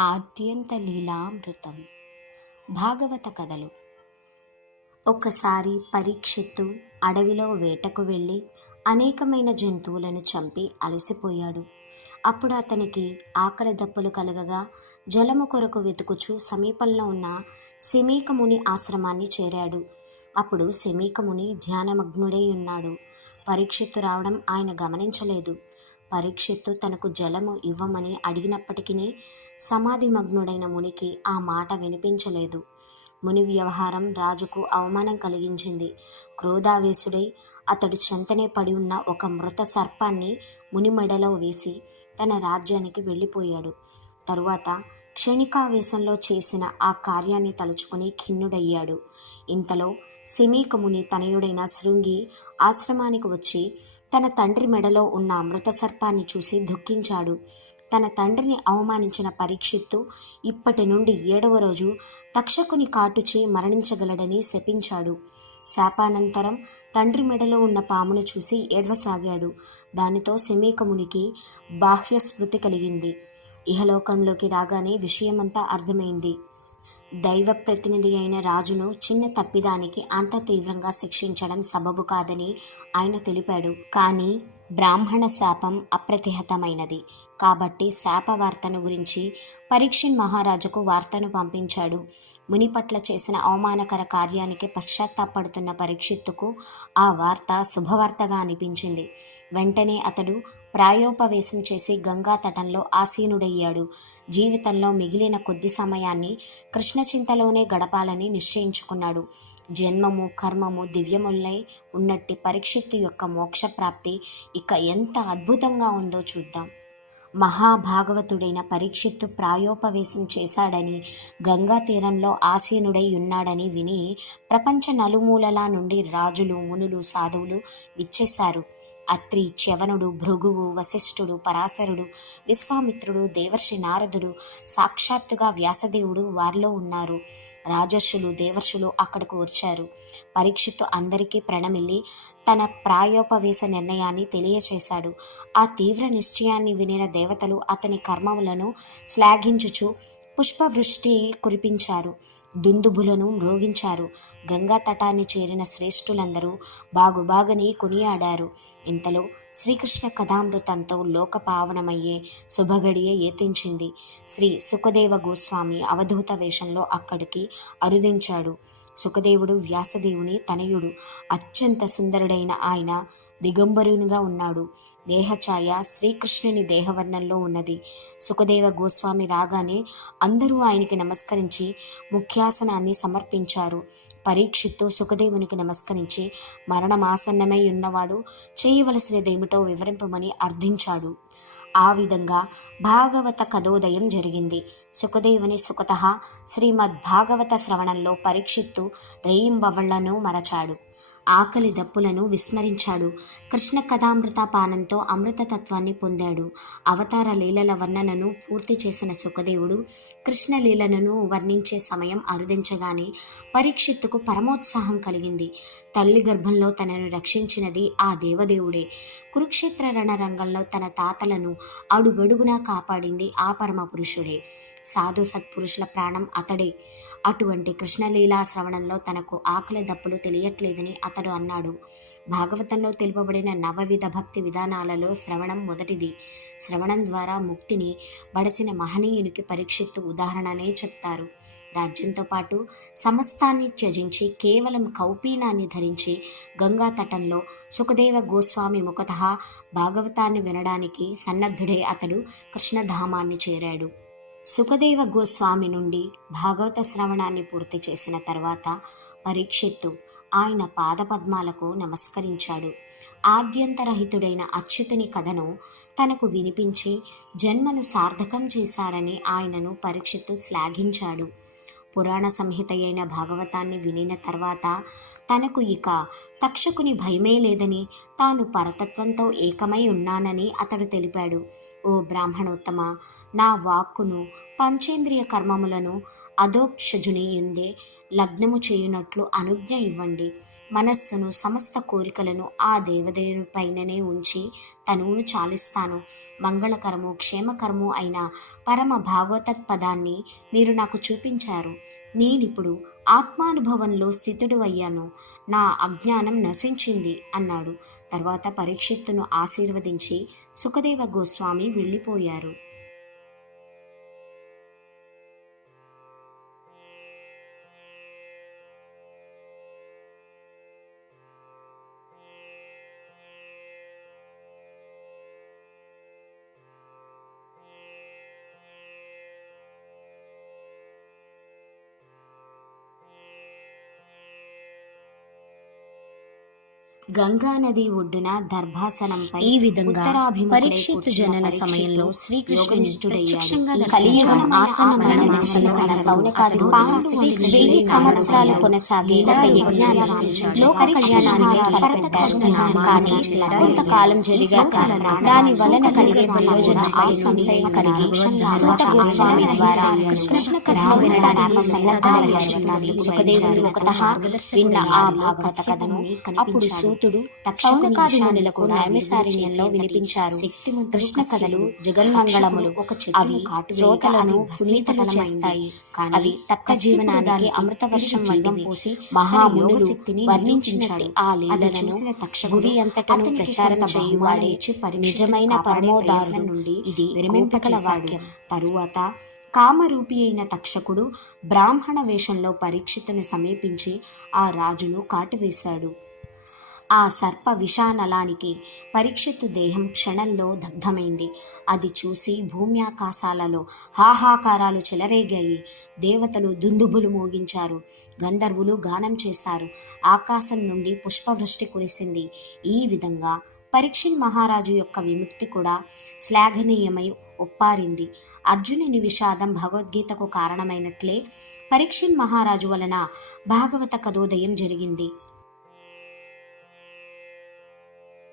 ఆద్యంత లీలామృతం. భాగవత కథలు. ఒకసారి పరీక్షిత్తు అడవిలో వేటకు వెళ్ళి అనేకమైన జంతువులను చంపి అలసిపోయాడు. అప్పుడు అతనికి ఆకలి దప్పులు కలగగా జలము కొరకు వెతుకుచూ సమీపంలో ఉన్న శమీకముని ఆశ్రమాన్ని చేరాడు. అప్పుడు శమీకముని ధ్యానమగ్నుడై ఉన్నాడు. పరీక్షిత్తు రావడం ఆయన గమనించలేదు. పరీక్షిత్తు తనకు జలము ఇవ్వమని అడిగినప్పటికీ సమాధిమగ్నుడైన మునికి ఆ మాట వినిపించలేదు. ముని వ్యవహారం రాజుకు అవమానం కలిగించింది. క్రోధావేశుడై అతడు చెంతనే పడి ఉన్న ఒక మృత సర్పాన్ని ముని మెడలో వేసి తన రాజ్యానికి వెళ్ళిపోయాడు. తరువాత క్షణికావేశంలో చేసిన ఆ కార్యాన్ని తలుచుకుని ఖిన్నుడయ్యాడు. ఇంతలో సిమీకముని తనయుడైన శృంగి ఆశ్రమానికి వచ్చి తన తండ్రి మెడలో ఉన్న అమృత సర్పాన్ని చూసి దుఃఖించాడు. తన తండ్రిని అవమానించిన పరీక్షిత్తు ఇప్పటి నుండి ఏడవ రోజు తక్షకుని కాటుచే మరణించగలడని శపించాడు. శాపానంతరం తండ్రి మెడలో ఉన్న పామును చూసి ఏడవసాగాడు. దానితో శమీకమునికి బాహ్య స్మృతి కలిగింది. ఇహలోకంలోకి రాగానే విషయమంతా అర్థమైంది. దైవ ప్రతినిధి అయిన రాజును చిన్న తప్పిదానికి అంత తీవ్రంగా శిక్షించడం సబబు కాదని ఆయన తెలిపాడు. కానీ బ్రాహ్మణ శాపం అప్రతిహతమైనది. కాబట్టి శాప వార్తను గురించి పరీక్షణ్ మహారాజుకు వార్తను పంపించాడు. ముని పట్ల చేసిన అవమానకర కార్యానికి పశ్చాత్తాపడుతున్న పరీక్షిత్తుకు ఆ వార్త శుభవార్తగా అనిపించింది. వెంటనే అతడు ప్రాయోపవేశం చేసి గంగా తటంలో ఆసీనుడయ్యాడు. జీవితంలో మిగిలిన కొద్ది సమయాన్ని కృష్ణ చింతలోనే గడపాలని నిశ్చయించుకున్నాడు. జన్మము కర్మము దివ్యములై ఉన్నట్టి పరీక్షిత్తు యొక్క మోక్షప్రాప్తి ఇక ఎంత అద్భుతంగా ఉందో చూద్దాం. మహాభాగవతుడైన పరీక్షిత్తు ప్రాయోపవేశం చేశాడని గంగా తీరంలో ఆసీనుడై ఉన్నాడని విని ప్రపంచ నలుమూలలా నుండి రాజులు మునులు సాధువులు విచ్చేశారు. అత్రి చ్యవనుడు భృగువు వశిష్ఠుడు పరాశరుడు విశ్వామిత్రుడు దేవర్షి నారదుడు సాక్షాత్తుగా వ్యాసదేవుడు వారిలో ఉన్నారు. రాజర్షులు దేవర్షులు అక్కడకు వచ్చారు. పరీక్షిత్తు అందరికీ ప్రణమిల్లి తన ప్రాయోపవేశ నిర్ణయాన్ని తెలియచేశాడు. ఆ తీవ్ర నిశ్చయాన్ని వినిన దేవతలు అతని కర్మములను శ్లాఘించుచు పుష్పవృష్టి కురిపించారు. దుందుబులను మ్రోగించారు. గంగా తటాన్ని చేరిన శ్రేష్ఠులందరూ బాగుబాగని కొనియాడారు. ఇంతలో శ్రీకృష్ణ కథామృతంతో లోకపావనమయ్యే శుభగడియ ఏతించింది. శ్రీ సుఖదేవ గోస్వామి అవధూత వేషంలో అక్కడికి అరుదించాడు. సుఖదేవుడు వ్యాసదేవుని తనయుడు అత్యంత సుందరుడైన ఆయన దిగంబరునిగా ఉన్నాడు. దేహఛాయ శ్రీకృష్ణుని దేహవర్ణంలో ఉన్నది. సుఖదేవ గోస్వామి రాగానే అందరూ ఆయనకి నమస్కరించి ముఖ్యాసనాన్ని సమర్పించారు. పరీక్షిత్తు సుఖదేవునికి నమస్కరించి మరణమాసన్నమై ఉన్నవాడు చేయవలసినదేమిటో వివరింపమని అర్థించాడు. ఆ విధంగా భాగవత కథోదయం జరిగింది. సుఖదేవుని సుఖత శ్రీమద్భాగవత శ్రవణంలో పరీక్షిత్తు రేయింబవళ్ళను మరచాడు. ఆకలి దప్పులను విస్మరించాడు. కృష్ణ కథామృత పానంతో అమృతతత్వాన్ని పొందాడు. అవతార లీలల వర్ణనను పూర్తి చేసిన సుఖదేవుడు కృష్ణ లీలలను వర్ణించే సమయం అరుదించగానే పరీక్షిత్తుకు పరమోత్సాహం కలిగింది. తల్లి గర్భంలో తనను రక్షించినది ఆ దేవదేవుడే. కురుక్షేత్ర రణరంగంలో తన తాతలను అడుగడుగునా కాపాడింది ఆ పరమ పురుషుడే సాధు సత్పురుషుల ప్రాణం అతడే. అటువంటి కృష్ణలీలా శ్రవణంలో తనకు ఆకలి దప్పులు తెలియట్లేదని అతడు అన్నాడు. భాగవతంలో తెలుపబడిన నవవిధ భక్తి విధానాలలో శ్రవణం మొదటిది. శ్రవణం ద్వారా ముక్తిని బడసిన మహనీయునికి పరీక్షిత్తు ఉదాహరణనే చెప్తారు. రాజ్యంతో పాటు సమస్తాన్ని త్యజించి కేవలం కౌపీనాన్ని ధరించి గంగా తటంలో సుఖదేవ గోస్వామి ముఖత భాగవతాన్ని వినడానికి సన్నద్ధుడే అతడు కృష్ణధామాన్ని చేరాడు. సుఖదేవ గోస్వామి నుండి భాగవత శ్రవణాన్ని పూర్తి చేసిన తర్వాత పరీక్షిత్తు ఆయన పాదపద్మాలకు నమస్కరించాడు. ఆద్యంతరహితుడైన అచ్యుతుని కథను తనకు వినిపించి జన్మను సార్థకం చేశారని ఆయనను పరీక్షిత్తు శ్లాఘించాడు. పురాణ సంహిత అయిన భాగవతాన్ని వినిన తర్వాత తనకు ఇక తక్షకుని భయమే లేదని తాను పరతత్వంతో ఏకమై ఉన్నానని అతడు తెలిపాడు. ఓ బ్రాహ్మణోత్తమ నా వాక్కును పంచేంద్రియ కర్మములను అధోక్షజుని ఎందే లగ్నము చేయునట్లు అనుజ్ఞ ఇవ్వండి. మనస్సును సమస్త కోరికలను ఆ దేవదేవుని పైననే ఉంచి తనువును చాలిస్తాను. మంగళకరము క్షేమకరము అయిన పరమ భాగవతత్ పదాన్ని మీరు నాకు చూపించారు. నేనిప్పుడు ఆత్మానుభవంలో స్థితుడు అయ్యాను నా అజ్ఞానం నశించింది అన్నాడు. తర్వాత పరీక్షిత్తును ఆశీర్వదించి సుఖదేవ గోస్వామి వెళ్ళిపోయారు. యుగంలో యజ్ఞాన్ని దర్శించాడు. లోక పరీక్షిత్తు కళ్యాణాన్ని మహారాజు తలపెట్టాడు. భరతకృష్ణ కానీ నామాన్ని కొంతకాలం ఈ జరిగాక దాని వలన కలిగే ప్రయోజన గోస్వామి ఆసంశయం కలిగి సూత గోస్వామి ద్వారా కృష్ణ కథ వినడానికి విన్న ఆ భాగవత కథను అప్పుడు నైమిసారణ్యంలో వినిపించారు. కృష్ణ కథలు జగన్మంగళములు అవి శ్రోతలను పునీతలు చేస్తాయి అవి తత్వ జీవనానికి అమృత వర్షం వంటివి పోసి మహామునులు వర్ణించినట్టు ఆ లీలను భువి అంతటను ప్రచారం చేయువాడే నిజమైన పరమోదారుడు నుండి ఇది విరమింపకల వాక్యం తరువాత కామరూపి అయిన తక్షకుడు బ్రాహ్మణ వేషంలో పరీక్షితుని సమీపించి ఆ రాజును కాటివేశాడు. ఆ సర్ప విషానలానికి పరీక్షిత్తు దేహం క్షణంలో దగ్ధమైంది. అది చూసి భూమ్యాకాశాలలో హాహాకారాలు చెలరేగాయి. దేవతలు దుందుబులు మోగించారు. గంధర్వులు గానం చేశారు. ఆకాశం నుండి పుష్పవృష్టి కురిసింది. ఈ విధంగా పరీక్షిన్ మహారాజు యొక్క విముక్తి కూడా శ్లాఘనీయమై ఒప్పారింది. అర్జునుని విషాదం భగవద్గీతకు కారణమైనట్లే పరీక్షిన్ మహారాజు వలన భాగవత కథోదయం జరిగింది.